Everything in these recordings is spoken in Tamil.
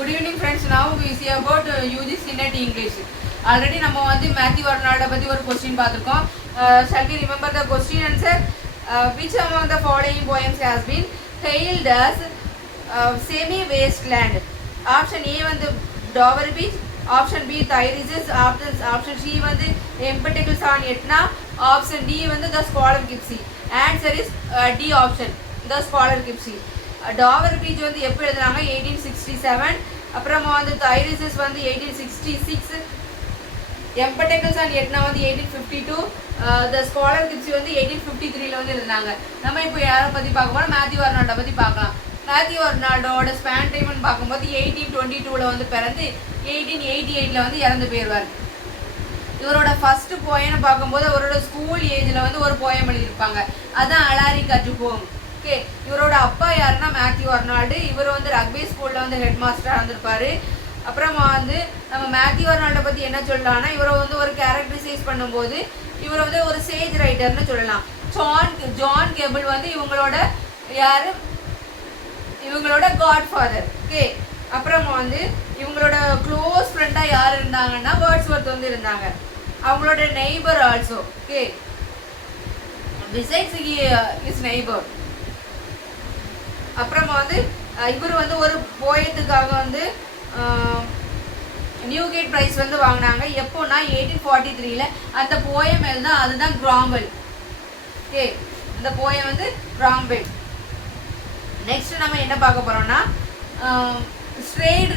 Good evening friends. Now we see about UGC NET English. Already நம்ம வந்து மேத்யூ அர்னால்ட பத்தி ஒரு क्वेश्चन பார்த்திருக்கோம். Shall we remember the question answer? Which among the following poems has been hailed as semi wasteland? Option A வந்து Dover Beach, option B Tyresis, option C வந்து Empedocles on Etna, option D வந்து The Scholar Gipsy. Answer is D option, The Scholar Gipsy. Dollar beach வந்து எப்போ எழுதுனாங்க 1867. அப்புறமா வந்து தைரிசஸ் வந்து 1866. எம்படெக்கல்ஸ் அண்ட் எட்னா வந்து 1852. த ஸ்காலர் கிப்ஸி வந்து 1853 வந்து எழுதுனாங்க. நம்ம இப்போ யாரை பற்றி பார்க்க போனால் மேத்யூ அர்னால்டை பற்றி பார்க்கலாம். மேத்யூ அர்னால்டோட ஸ்பேன் டைம்னு பார்க்கும்போது 1822 வந்து பிறந்து 1888 வந்து இறந்து போயிடுவார். இவரோட ஃபர்ஸ்ட் போயம்னு பார்க்கும்போது அவரோட ஸ்கூல் ஏஜில் வந்து ஒரு போயம் எழுதியிருப்பாங்க. அதுதான் அலாரி கற்று போகும். ஓகே, இவரோட அப்பா யாருன்னா மேத்யூ அர்னால்டு. இவர் வந்து ரக்பி ஸ்கூலில் வந்து ஹெட் மாஸ்டராக இருந்திருப்பார். அப்புறமா வந்து நம்ம மேத்யூ அர்னால்டை பற்றி என்ன சொல்லலாம்னா இவரை வந்து ஒரு கேரக்டரைசைஸ் பண்ணும்போது இவர் வந்து ஒரு சேஜ் ரைட்டர்னு சொல்லலாம். ஜான் கேபிள் வந்து இவங்களோட காட்ஃபாதர். ஓகே, அப்புறமா வந்து இவங்களோட க்ளோஸ் ஃப்ரெண்டாக யார் இருந்தாங்கன்னா வேர்ட்ஸ்வொர்த் வந்து இருந்தாங்க. அவங்களோட neighbour also. Okay, besides is neighbour. அப்புறமா வந்து இவர் வந்து ஒரு போயத்துக்காக வந்து நியூகேட் ப்ரைஸ் வந்து வாங்கினாங்க. எப்போனா 1843. அந்த போயம் எழுதுனா அதுதான் கிராம்வெல். ஓகே, அந்த போயம் வந்து கிராம்வெல். நெக்ஸ்ட் நம்ம என்ன பார்க்க போறோம்னா ஸ்ட்ரேட்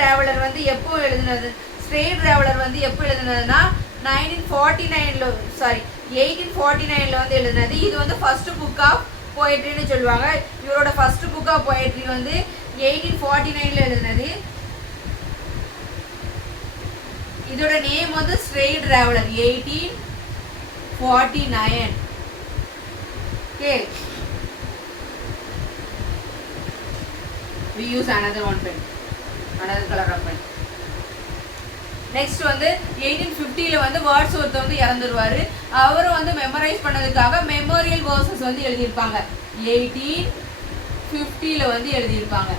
ரேவலர் வந்து எப்போ எழுதுனது? ஸ்ட்ரேட் ரேவலர் வந்து எப்போ எழுதுனதுன்னா 1849 வந்து எழுதுனது. இது வந்து ஃபர்ஸ்ட் புக் ஆஃப் போயட்ரின்னு சொல்லுவாங்க. இவரோட ஃபர்ஸ்ட் புக் ஆஃப் போயட்ரி வந்து 1849 எழுதுனது. இதோட நேம் வந்து straight traveller 1849. Okay, we use another color of pen. Next வந்து 1850 வந்து வேர்ட்ஸ்வொர்த் வந்து இறந்துருவாரு. அவரும் வந்து மெமரைஸ் பண்ணதுக்காக மெமோரியல் வேர்சஸ் வந்து எழுதியிருப்பாங்க. 1850 வந்து எழுதியிருப்பாங்க.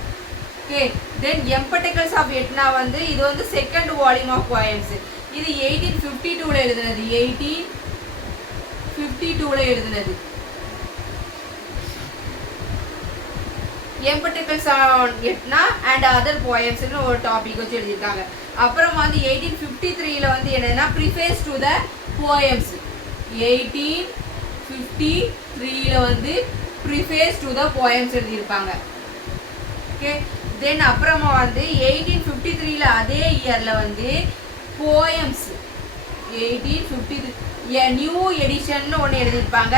ஓகே, தென் எம்படெக்கல்ஸ் ஆஃப் எட்னா வந்து இது வந்து செகண்ட் வால்யூம் ஆஃப் போயம்ஸ். இது 1852 எழுதுனது. 1852 எழுதுனது. எம்படெக்கல்ஸ் ஆன் எட்னா அண்ட் அதர் போயம்ஸ்னு ஒரு டாபிக் வச்சு எழுதியிருக்காங்க. அப்புறம் வந்து 1853 வந்து என்னன்னா ப்ரிஃபேஸ் டு த போயம்ஸ். 1853 வந்து ப்ரிஃபேஸ் டு த போயம்ஸ் எழுதியிருப்பாங்க. ஓகே, தென் அப்புறமா வந்து 1853 அதே இயரில் வந்து போயம்ஸ் 1853 நியூ எடிஷன் ஒன்று எழுதியிருப்பாங்க.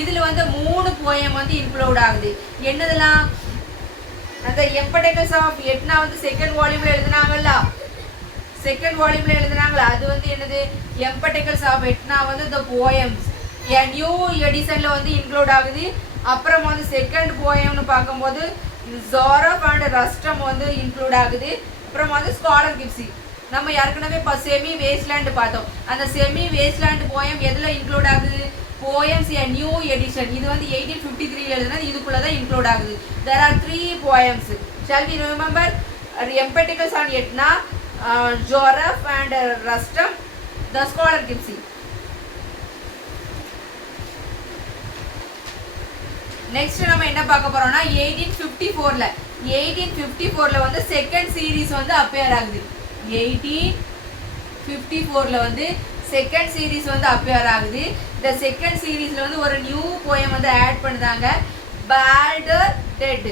இதில் வந்து 3 போயம் வந்து இன்க்ளூட் ஆகுது. என்னதெல்லாம்? அந்த எம்படெக்கல்ஸ் ஆஃப் எட்னா வந்து செகண்ட் வால்யூம்ல எழுதினாங்கல்ல, அது வந்து என்னது? எம்படெக்கல்ஸ் ஆஃப் எட்னா வந்து த போயம்ஸ் நியூ எடிஷன்ல வந்து இன்க்ளூட் ஆகுது. அப்புறம் வந்து செகண்ட் போயம்னு பார்க்கும்போது ஜாரப் அண்ட் ரஸ்டம் வந்து இன்க்ளூட் ஆகுது. அப்புறம் வந்து ஸ்காலர் கிப்ஸி. நம்ம ஏற்கனவே செமி வேஸ்ட்லேண்ட் பார்த்தோம். அந்த செமி வேஸ்ட்லேண்ட் போயம் எதில் இன்க்ளூட் ஆகுது? Poems new edition. இது வந்து 1853 எழுதுனது. இதுக்குள்ள தான் இன்க்ளூட் ஆகுது. There are 3 poems. Shall we remember? Empedocles on Etna, Joraf and Rustum, The Scholar Gipsy. Next நம்ம என்ன பார்க்க போறோம்னா 1854 வந்து செகண்ட் சீரீஸ் வந்து அப்பியர் ஆகுது. 1854 வந்து செகண்ட் சீரீஸ் வந்து அப்பியர் ஆகுது. இந்த செகண்ட் சீரீஸ்ல வந்து ஒரு நியூ போயம் வந்து ஆட் பண்ணுதாங்க. பால்டர் டெட்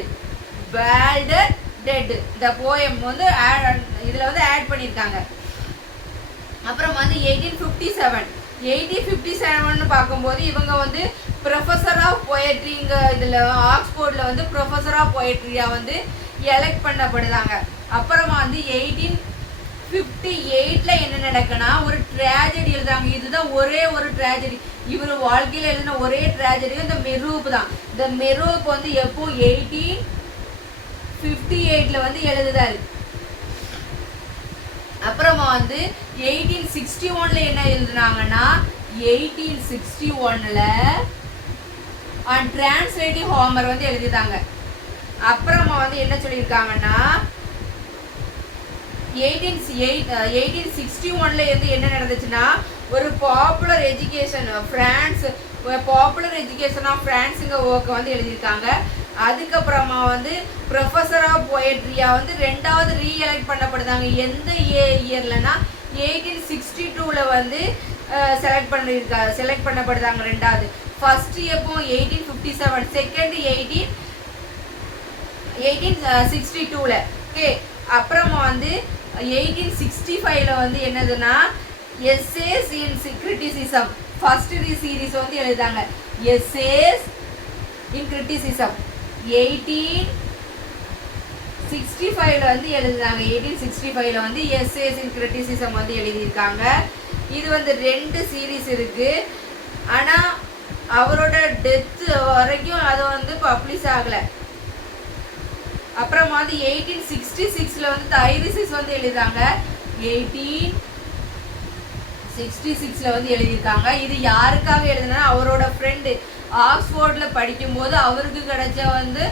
இந்த போயம் வந்து இதில் வந்து ஆட் பண்ணியிருக்காங்க. அப்புறம் வந்து 1857 பார்க்கும்போது இவங்க வந்து ப்ரொஃபஸர் ஆஃப் போயட்ரிங்க இதில் ஆக்ஸ்போர்டில் வந்து ப்ரொஃபஸர் ஆஃப் போயட்ரியா வந்து எலெக்ட் பண்ணப்படுதாங்க. அப்புறமா வந்து 1858 என்ன நடக்குன்னா ஒரு ட்ராஜடி எழுதுறாங்க. இதுதான் ஒரே ஒரு ட்ராஜடி. இவர் வாழ்க்கையில் எழுதின ஒரே ட்ராஜடி இந்த மெரூப் தான். இந்த மெரூப் வந்து எப்போ 1858 வந்து எழுதுதாரு. அப்புறமா வந்து 1861 என்ன எழுதுனாங்கன்னா 1861 அண்ட் டிரான்ஸ்லேட்டிவ் ஹோமர் வந்து எழுதிட்டாங்க. அப்புறமா வந்து என்ன சொல்லியிருக்காங்கன்னா 1861ல இருந்து என்ன நடந்துச்சுன்னா ஒரு பாப்புலர் எஜுகேஷன் ஆஃப் பிரான்ஸுங்க ஒர்க்கை வந்து எழுதியிருக்காங்க. அதுக்கப்புறமா வந்து ப்ரொஃபஸர் ஆஃப் பொயட்ரியா வந்து ரெண்டாவது ரீஎலெக்ட் பண்ணப்படுதாங்க. எந்த இயர்லனா 1862ல வந்து செலக்ட் பண்ணப்படுதாங்க ரெண்டாவது. ஃபர்ஸ்ட் எப்போ 1857, செகண்ட் 1862ல. ஓகே, அப்புறமா வந்து 1865ல வந்து என்னதுன்னா எஸ்ஏஸ் இன் கிரிட்டிசிசம் ஃபர்ஸ்ட் சீரீஸ் வந்து எழுதாங்க. எஸ்ஏஸ் இன் கிரிட்டிசிசம் 1865ல வந்து எழுதுனாங்க. 1865ல வந்து எஸ்ஏஸ் இன் கிரிட்டிசிசம் வந்து எழுதியிருக்காங்க. இது வந்து 2 சீரீஸ் இருக்கு. ஆனா அவரோட டெத் வரைக்கும் அது வந்து பப்ளிஷ் ஆகல. அப்புறம் வந்து 1866ல வந்து தைரிசிஸ் வந்து எழுதுறாங்க. 1866ல வந்து எழுதியிருக்காங்க. இது யாருக்காக எழுதுனா அவரோட ஃப்ரெண்டு ஆக்ஸ்போர்ட்ல படிக்கும்போது அவருக்கு கிடைச்ச வந்து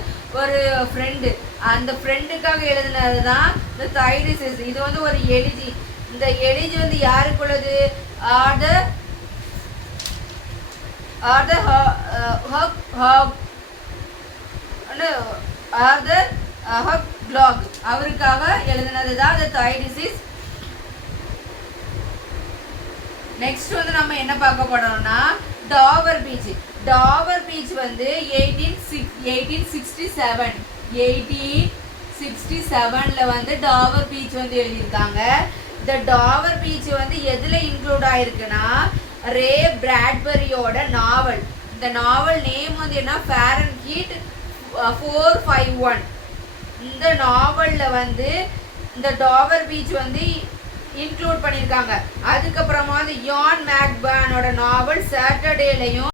ஒரு ஃப்ரெண்டு, அந்த ஃப்ரெண்டுக்காக எழுதினது தான் இந்த தைரிசிஸ். இது வந்து ஒரு எலிஜி. இந்த எலிஜி வந்து யாருக்குள்ளது? அவருக்காக எழுதினது தான் இந்த தைரிசிஸ். நெக்ஸ்ட் வந்து நம்ம என்ன பார்க்க போறோம்னா டாவர் பீச் வந்து 1867ல வந்து டாவர் பீச் வந்து எழுதியிருக்காங்க. இந்த டாவர் பீச் வந்து எதுல இன்க்ளூட் ஆயிருக்குன்னா ரே பிராட்பரியோட நாவல். இந்த நாவல் நேம் வந்து என்ன? ஃபாரன்ஹீட் 451. இந்த நாவல்ல வந்து இந்த டாவர் பீச் வந்து இன்க்ளூட் பண்ணியிருக்காங்க. அதுக்கப்புறமா வந்து யான் மேக்பானோட நாவல் சாட்டர்டேலையும்